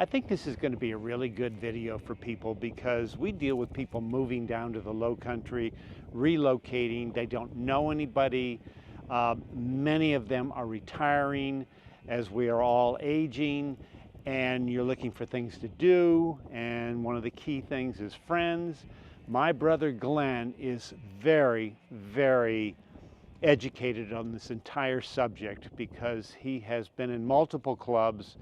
I think this is going to be a really good video for people because we deal with people moving down to the Lowcountry, relocating. They don't know anybody. Many of them are retiring as we are all aging, and you're looking for things to do. And one of the key things is friends. My brother Glenn is very, very educated on this entire subject because he has been in multiple clubs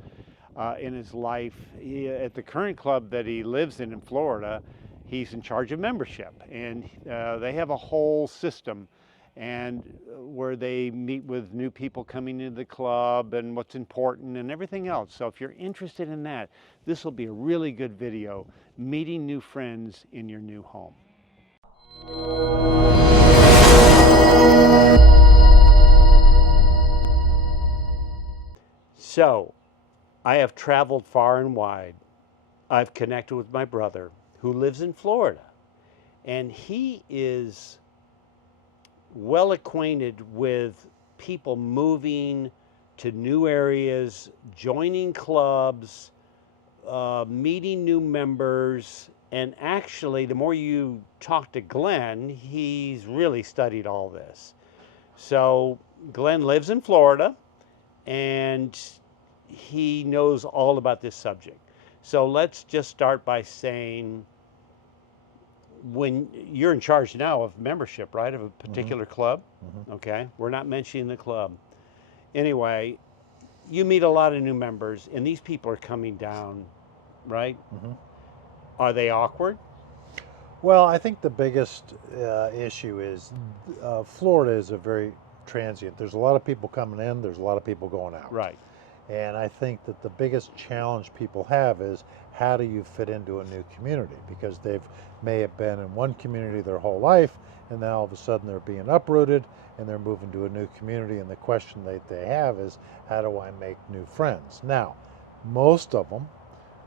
in his life. At the current club that he lives in Florida, he's in charge of membership, and they have a whole system and where they meet with new people coming into the club and what's important and everything else. So if you're interested in that, this will be a really good video, meeting new friends in your new home. So I have traveled far and wide. I've connected with my brother who lives in Florida, and he is well acquainted with people moving to new areas, joining clubs, meeting new members. And actually, the more you talk to Glenn, he's really studied all this. So Glenn lives in Florida, and he knows all about this subject. So let's just start by saying, when you're in charge now of membership, right, of a particular club, okay, we're not mentioning the club. Anyway, you meet a lot of new members, and these people are coming down, right? Are they awkward? Well, I think the biggest issue is Florida is a very transient. There's a lot of people coming in, there's a lot of people going out. Right. And I think that the biggest challenge people have is how do you fit into a new community? Because they may have been in one community their whole life, and then all of a sudden they're being uprooted and they're moving to a new community, and the question that they have is, how do I make new friends? Now, most of them,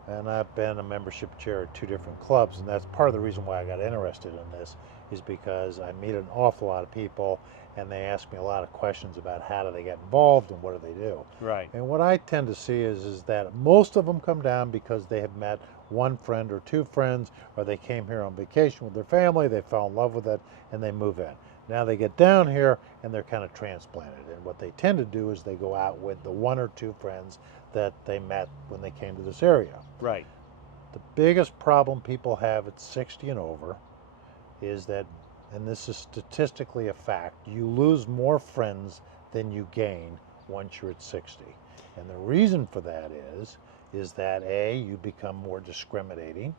and I've been a membership chair at 2 different clubs, and that's part of the reason why I got interested in this, is because I meet an awful lot of people and they ask me a lot of questions about how do they get involved and what do they do. Right. And what I tend to see is that most of them come down because they have met one friend or 2 friends, or they came here on vacation with their family, they fell in love with it, and they move in. Now they get down here and they're kind of transplanted, and what they tend to do is they go out with the 1 or 2 friends that they met when they came to this area. Right. The biggest problem people have at 60 and over is that, and this is statistically a fact, you lose more friends than you gain once you're at 60. And the reason for that is that A, you become more discriminating,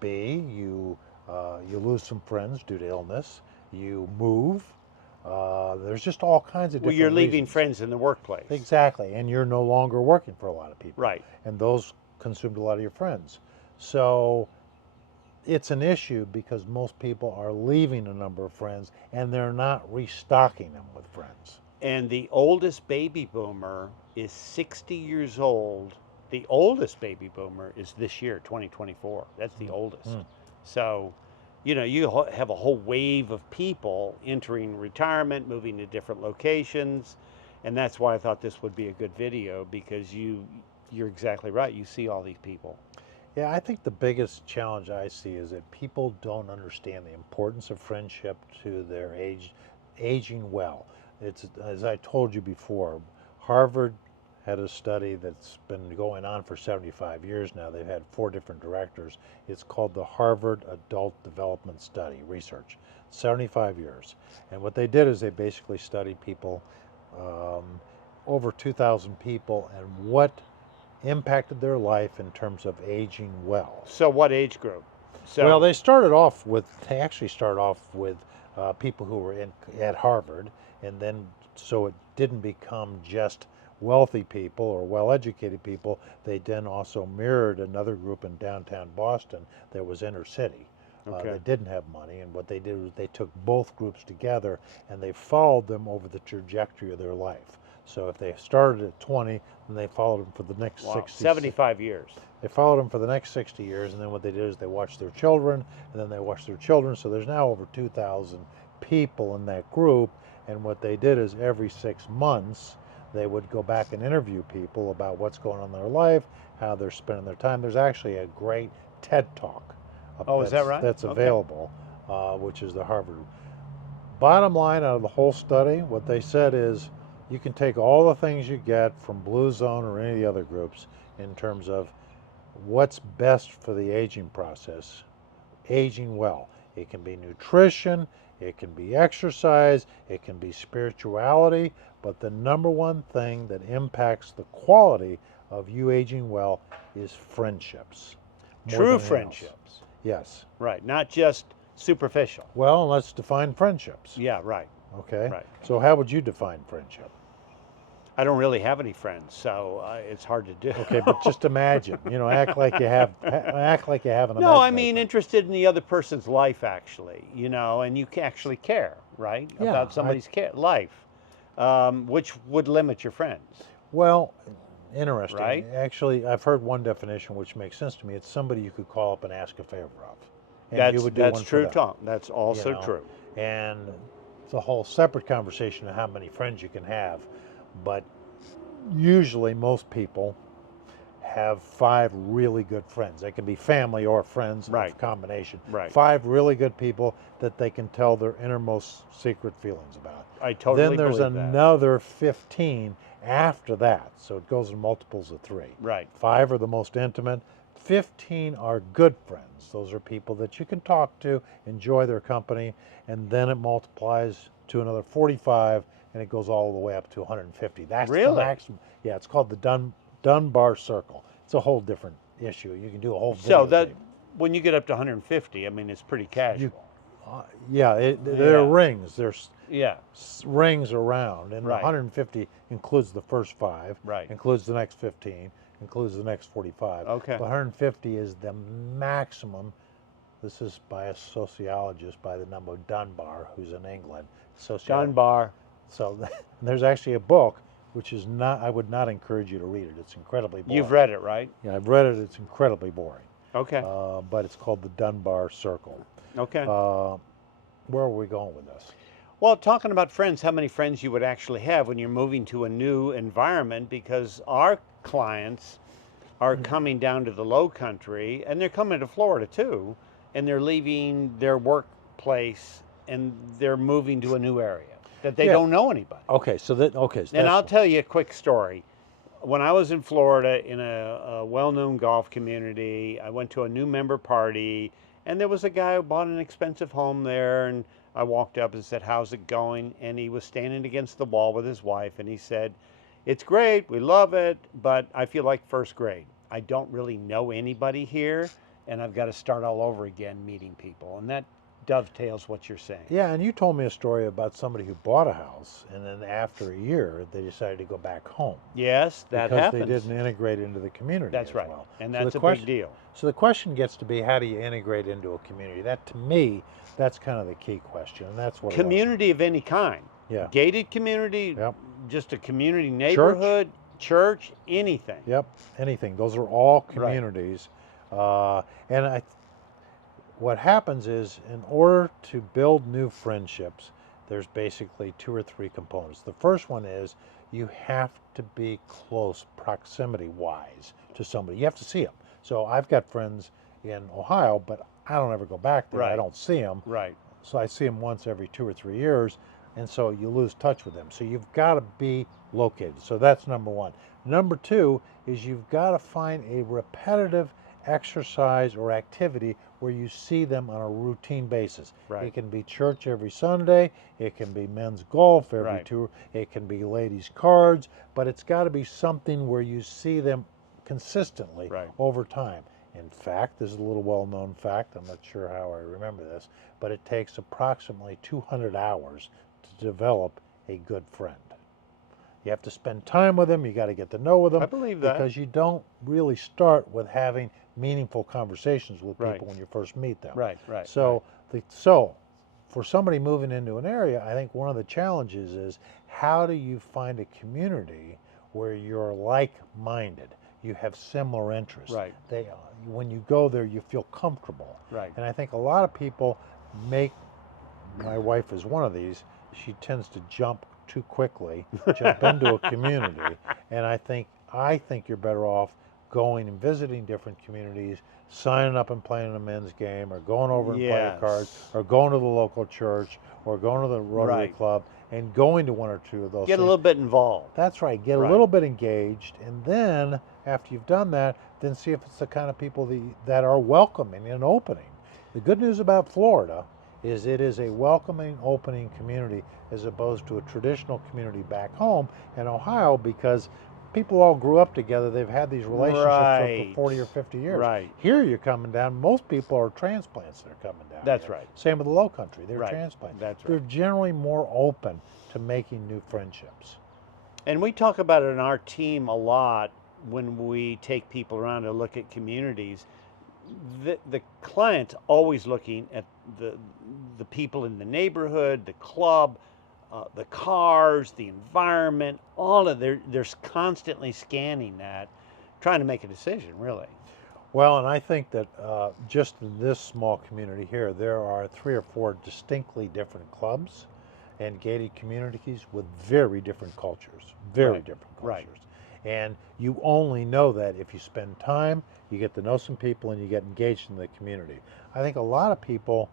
B, you lose some friends due to illness, you move, there's just all kinds of different Well, you're leaving reasons. friends in the workplace. Exactly, and you're no longer working for a lot of people. Right. And those consumed a lot of your friends. So it's an issue because most people are leaving a number of friends and they're not restocking them with friends. And the oldest baby boomer is 60 years old. The oldest baby boomer is this year, 2024. That's the oldest. So, you know, you have a whole wave of people entering retirement, moving to different locations. And that's why I thought this would be a good video, because you're exactly right. You see all these people. Yeah, I think the biggest challenge I see is that people don't understand the importance of friendship to their aging well. It's, as I told you before, Harvard had a study that's been going on for 75 years now. They've had 4 different directors. It's called the Harvard Adult Development Study Research, 75 years. And what they did is they basically studied people, over 2,000 people, and what impacted their life in terms of aging well. So what age group? So, Well, they actually started off with people who were at Harvard, and then so it didn't become just wealthy people or well-educated people. They then also mirrored another group in downtown Boston that was inner city. Okay. That didn't have money, and what they did was they took both groups together and they followed them over the trajectory of their life. So if they started at 20, then they followed them for the next 60. 75 years. They followed them for the next 60 years, and then what they did is they watched their children, and then they watched their children. So there's now over 2,000 people in that group, and what they did is every 6 months they would go back and interview people about what's going on in their life, how they're spending their time. There's actually a great TED Talk Oh, is that right? that's Okay. available, which is the Harvard. Bottom line out of the whole study, what they said is you can take all the things you get from Blue Zone or any of the other groups in terms of what's best for the aging process, aging well. It can be nutrition, it can be exercise, it can be spirituality, but the number one thing that impacts the quality of you aging well is friendships more True than anything else. friendships. Yes. Right. Not just superficial. Well, let's define friendships. Yeah, right. Okay. Right. So how would you define friendship? I don't really have any friends, so it's hard to do. Okay, but just imagine, act like you have, act like you have an No, I imaginary mean friend. interested in the other person's life, actually, and you actually care, right, Yeah, about somebody's life, which would limit your friends, Well, interesting. right? Actually, I've heard one definition which makes sense to me. It's somebody you could call up and ask a favor of, and you That's would do that's one for true, them. Tom. That's You also know, true. and it's a whole separate conversation of how many friends you can have, but usually most people have 5 really good friends. They can be family or friends Right. of combination. Right. 5 really good people that they can tell their innermost secret feelings about. I totally Then there's believe that. another 15 after that. So it goes in multiples of 3. Right. 5 are the most intimate. 15 are good friends. Those are people that you can talk to, enjoy their company, and then it multiplies to another 45, and it goes all the way up to 150. That's the Really? maximum. Yeah, it's called the Dunbar Circle. It's a whole different issue. You can do a whole So videotape. that when you get up to 150, I mean, it's pretty casual. There are Yeah. rings. There's Yeah. rings around, and Right. 150 includes the first 5, Right. includes the next 15, includes the next 45. Okay. But 150 is the maximum. This is by a sociologist by the name of Dunbar, who's in England. Dunbar. So there's actually a book, which is not. I would not encourage you to read it. It's incredibly boring. You've read it, right? Yeah, I've read it. It's incredibly boring. Okay. But it's called the Dunbar Circle. Okay. Where are we going with this? Well, talking about friends, how many friends you would actually have when you're moving to a new environment, because our clients are coming down to the Lowcountry, and they're coming to Florida too, and they're leaving their workplace and they're moving to a new area that they Yeah. don't know anybody. Okay, so And I'll tell you a quick story. When I was in Florida in a well-known golf community, I went to a new member party, and there was a guy who bought an expensive home there, and I walked up and said, "How's it going?" And he was standing against the wall with his wife, and he said, "It's great, we love it, but I feel like first grade. I don't really know anybody here, and I've got to start all over again meeting people." And that dovetails what you're saying. Yeah, and you told me a story about somebody who bought a house, and then after a year, they decided to go back home Yes, that because happens. they didn't integrate into the community. That's as right. well. And So the that's a question- big deal. So the question gets to be, how do you integrate into a community? That, to me, that's kind of the key question, and that's what it was. Community of any kind. Yeah. Gated community, Yep. just a community neighborhood, church, anything. Yep. Anything. Those are all Right. communities, and what happens is, in order to build new friendships, there's basically 2 or 3 components. The first one is you have to be close proximity wise to somebody. You have to see them. So I've got friends in Ohio, but I don't ever go back there. I Right. don't see them. Right. So I see them once every 2 or 3 years, and so you lose touch with them. So you've got to be located. So that's number 1. Number 2 is you've got to find a repetitive exercise or activity where you see them on a routine basis. Right. It can be church every Sunday, it can be men's golf every Right. 2, it can be ladies' cards, but it's got to be something where you see them consistently Right. over time. In fact, this is a little well-known fact, I'm not sure how I remember this, but it takes approximately 200 hours to develop a good friend. You have to spend time with them, you got to get to know them. I believe that. Because you don't really start with having meaningful conversations with people Right. when you first meet them. Right. Right. So, so for somebody moving into an area, I think one of the challenges is, how do you find a community where you're like-minded? You have similar interests. Right. When you go there, you feel comfortable. Right. And I think a lot of people make, my wife is one of these, she tends to jump too quickly, jump into a community, and I think you're better off going and visiting different communities, signing up and playing a men's game, or going over and playing cards, Yes. or going to the local church, or going to the Rotary Right. Club, and going to one or two of those Get a things. little bit involved. That's right. Get a Right. little bit engaged, and then after you've done that, then see if it's the kind of people that are welcoming and opening. The good news about Florida is it is a welcoming, opening community as opposed to a traditional community back home in Ohio because people all grew up together. They've had these relationships for Right. 40 or 50 years. Right. Here you're coming down, most people are transplants that are coming down. That's here. right. Same with the Lowcountry, they're Right. transplants. That's They're right. generally more open to making new friendships. And we talk about it in our team a lot when we take people around to look at communities. The client's always looking at the people in the neighborhood, the club, the cars, the environment, all of they're constantly scanning that, trying to make a decision, really. Well, and I think that just in this small community here, there are 3 or 4 distinctly different clubs and gated communities with very different cultures, very Right, different right. cultures. And you only know that if you spend time, you get to know some people, and you get engaged in the community. I think a lot of people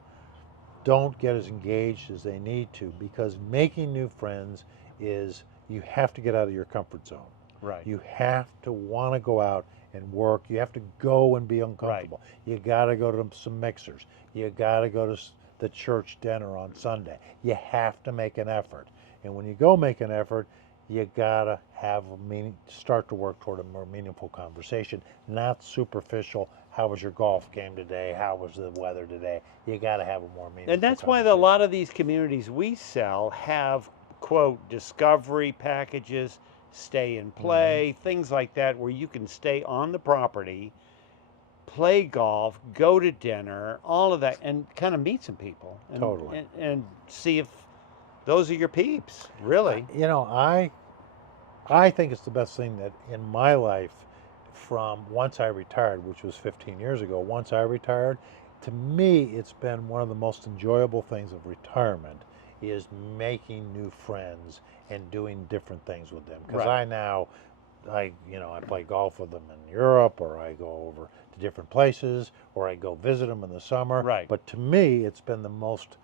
don't get as engaged as they need to because making new friends is you have to get out of your comfort zone. Right. You have to want to go out and work. You have to go and be uncomfortable. You got to go to some mixers. You got to go to the church dinner on Sunday. You have to make an effort. And when you go make an effort, you got to have start to work toward a more meaningful conversation, not superficial. How was your golf game today? How was the weather today? You got to have a more meaningful And that's why a conversation. lot of these communities we sell have, quote, discovery packages, stay and play, things like that, where you can stay on the property, play golf, go to dinner, all of that, and kind of meet some people and, Totally. and see if those are your peeps, really. You know, I think it's the best thing that in my life from once I retired, which was 15 years ago, once I retired, to me it's been one of the most enjoyable things of retirement is making new friends and doing different things with them. Because Right. I play golf with them in Europe, or I go over to different places, or I go visit them in the summer. Right. But to me, it's been the most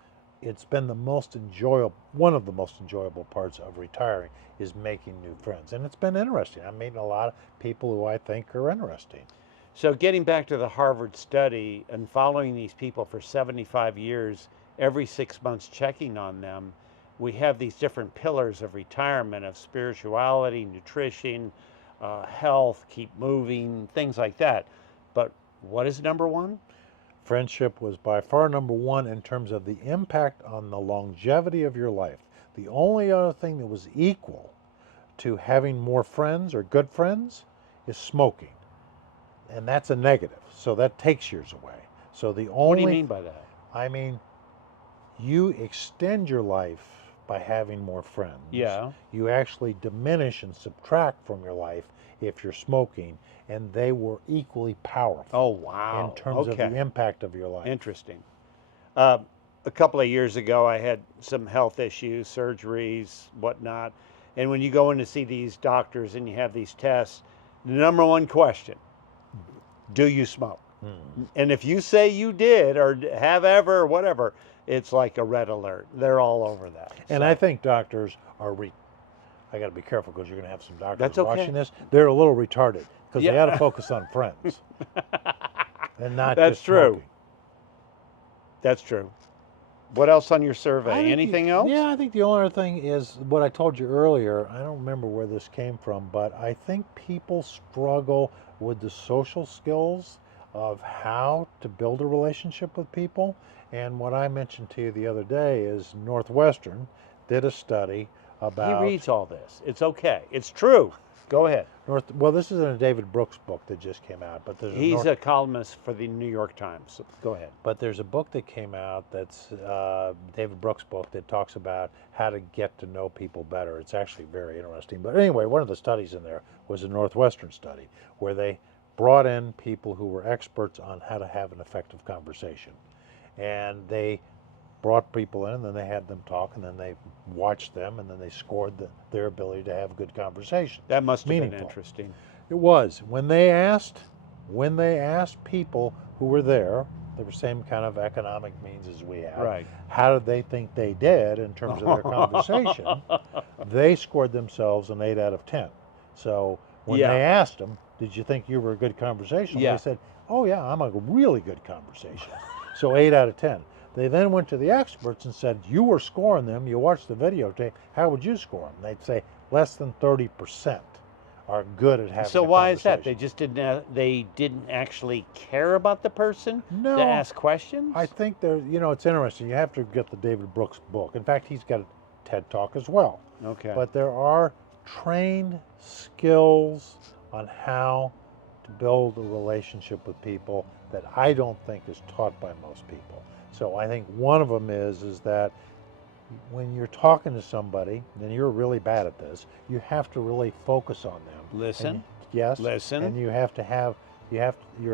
enjoyable, one of the most enjoyable parts of retiring is making new friends. And it's been interesting. I'm meeting a lot of people who I think are interesting. So, getting back to the Harvard study and following these people for 75 years, every 6 months checking on them, we have these different pillars of retirement of spirituality, nutrition, health, keep moving, things like that. But what is number one? Friendship was by far number one in terms of the impact on the longevity of your life. The only other thing that was equal to having more friends or good friends is smoking. And that's a negative. So that takes years away. So the What do you only, mean by that? I mean, you extend your life by having more friends. Yeah. You actually diminish and subtract from your life if you're smoking, and they were equally powerful Oh, wow. in terms of Okay. the impact of your life. Interesting. Uh, a couple of years ago, I had some health issues, surgeries, whatnot. And when you go in to see these doctors and you have these tests, the number one question, do you smoke? And if you say you did or have ever or whatever, it's like a red alert. They're all over that. And I think doctors are, I got to be careful because you're going to have some doctors That's okay. watching this. They're a little retarded because they Yeah. got to focus on friends and not That's just true. smoking. That's true. What else on your I survey? think Anything the- else? Yeah, I think the only other thing is what I told you earlier. I don't remember where this came from, but I think people struggle with the social skills of how to build a relationship with people. And what I mentioned to you the other day is Northwestern did a study He about reads all this. It's okay. It's true. Go ahead. well, this is in a David Brooks book that just came out, but there's He's a columnist for the New York Times. So go ahead. But there's a book that came out that's David Brooks' book that talks about how to get to know people better. It's actually very interesting. But anyway, one of the studies in there was a Northwestern study where they brought in people who were experts on how to have an effective conversation. And they brought people in, and then they had them talk, and then they watched them, and then they scored their ability to have good conversation. That must have been Meaningful. interesting. It was when they asked people who were there, the same kind of economic means as we have, Right. how did they think they did in terms of their conversation? They scored themselves an 8 out of 10. So when Yeah. they asked them, "Did you think you were a good conversation?" Yeah. They said, "Oh yeah, I'm a really good conversation." So 8 out of 10. They then went to the experts and said, "You were scoring them. You watched the videotape. How would you score them?" They'd say less than 30% are good at having So a why is that? conversation. They didn't actually care about the person to No, ask questions? I think it's interesting. You have to get the David Brooks book. In fact, he's got a TED Talk as well. Okay. But there are trained skills on how to build a relationship with people that I don't think is taught by most people. So I think one of them is that when you're talking to somebody, and you're really bad at this, you have to really focus on them. Listen. Yes. Listen. And your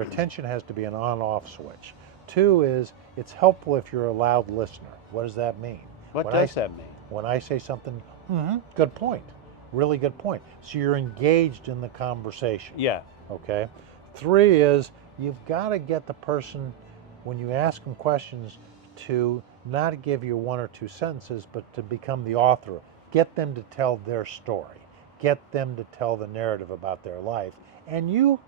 attention has to be an on-off switch. 2 is it's helpful if you're a loud listener. What does that mean? What does that mean? When I say something, good point, really good point. So you're engaged in the conversation. Yeah. Okay. 3 is you've got to get the person, when you ask them questions, to not give you 1 or 2 sentences, but to become the author. Get them to tell their story. Get them to tell the narrative about their life. And you,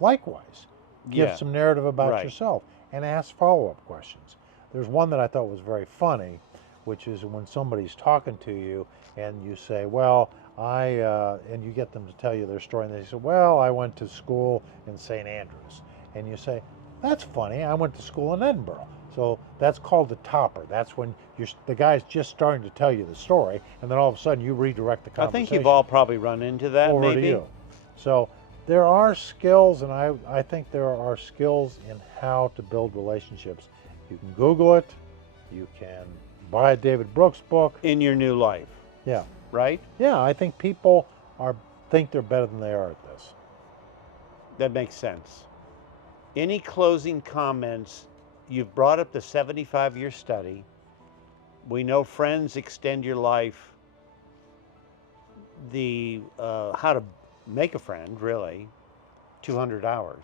likewise, give some narrative about yourself and ask follow-up questions. There's one that I thought was very funny, which is when somebody's talking to you and you say, well, and you get them to tell you their story, and they say, well, I went to school in St. Andrews. And you say, that's funny, I went to school in Edinburgh. So that's called a topper. That's when the guy's just starting to tell you the story, and then all of a sudden you redirect the conversation. I think you've all probably run into that, over maybe. to you. So there are skills, and I think there are skills in how to build relationships. You can Google it. You can buy a David Brooks book. In your new life. Yeah. Right? Yeah, I think people think they're better than they are at this. That makes sense. Any closing comments? You've brought up the 75-year study. We know friends extend your life. The how to make a friend, really, 200 hours,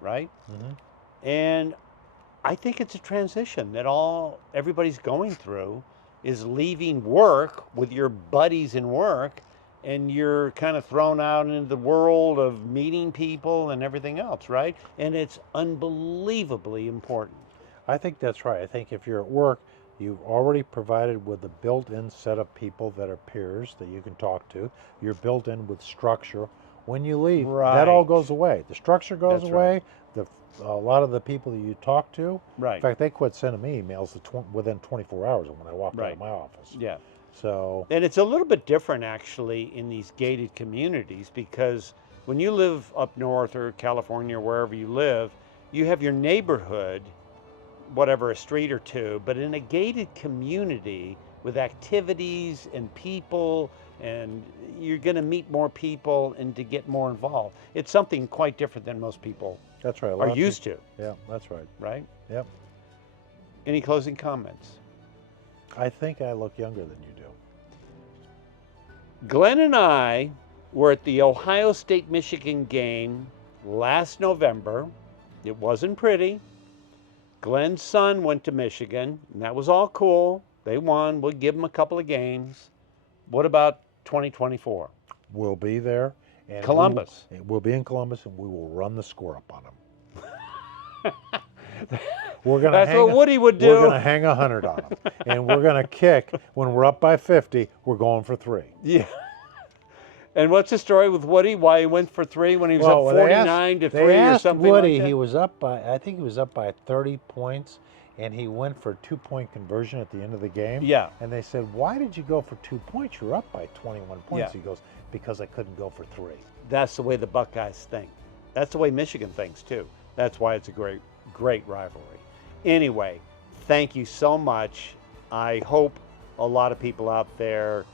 right? And I think it's a transition that everybody's going through, is leaving work with your buddies in work, and you're kind of thrown out into the world of meeting people and everything else, right? And it's unbelievably important. I think that's right. I think if you're at work, you've already provided with a built-in set of people that are peers that you can talk to. You're built in with structure. When you leave, that all goes away. The structure goes away. A lot of the people that you talk to, in fact, they quit sending me emails within 24 hours when I walked out of my office. Yeah. So. And it's a little bit different, actually, in these gated communities, because when you live up north or California or wherever you live, you have your neighborhood, whatever, a street or two, but in a gated community with activities and people, and you're going to meet more people and to get more involved. It's something quite different than most people That's right. are used to. Yeah, that's right. Right? Yep. Any closing comments? I think I look younger than you do. Glenn and I were at the Ohio State-Michigan game last November. It wasn't pretty. Glenn's son went to Michigan, and that was all cool. They won. We'll give them a couple of games. What about 2024? We'll be there. And Columbus. We'll be in Columbus, and we will run the score up on them. That's what Woody would do. We're going to hang 100 on them. And we're going to kick. When we're up by 50, we're going for 3. Yeah. And what's the story with Woody? Why he went for 3 when he was up 49 to 3 or something Woody, like that? he was up by, I think he was up by 30 points, and he went for a 2-point conversion at the end of the game. Yeah. And they said, why did you go for 2 points? You're up by 21 points. Yeah. He goes, because I couldn't go for 3. That's the way the Buckeyes think. That's the way Michigan thinks, too. That's why it's a great, great rivalry. Anyway, thank you so much. I hope a lot of people out there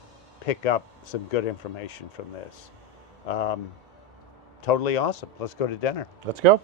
pick up some good information from this. Totally awesome. Let's go to dinner. Let's go.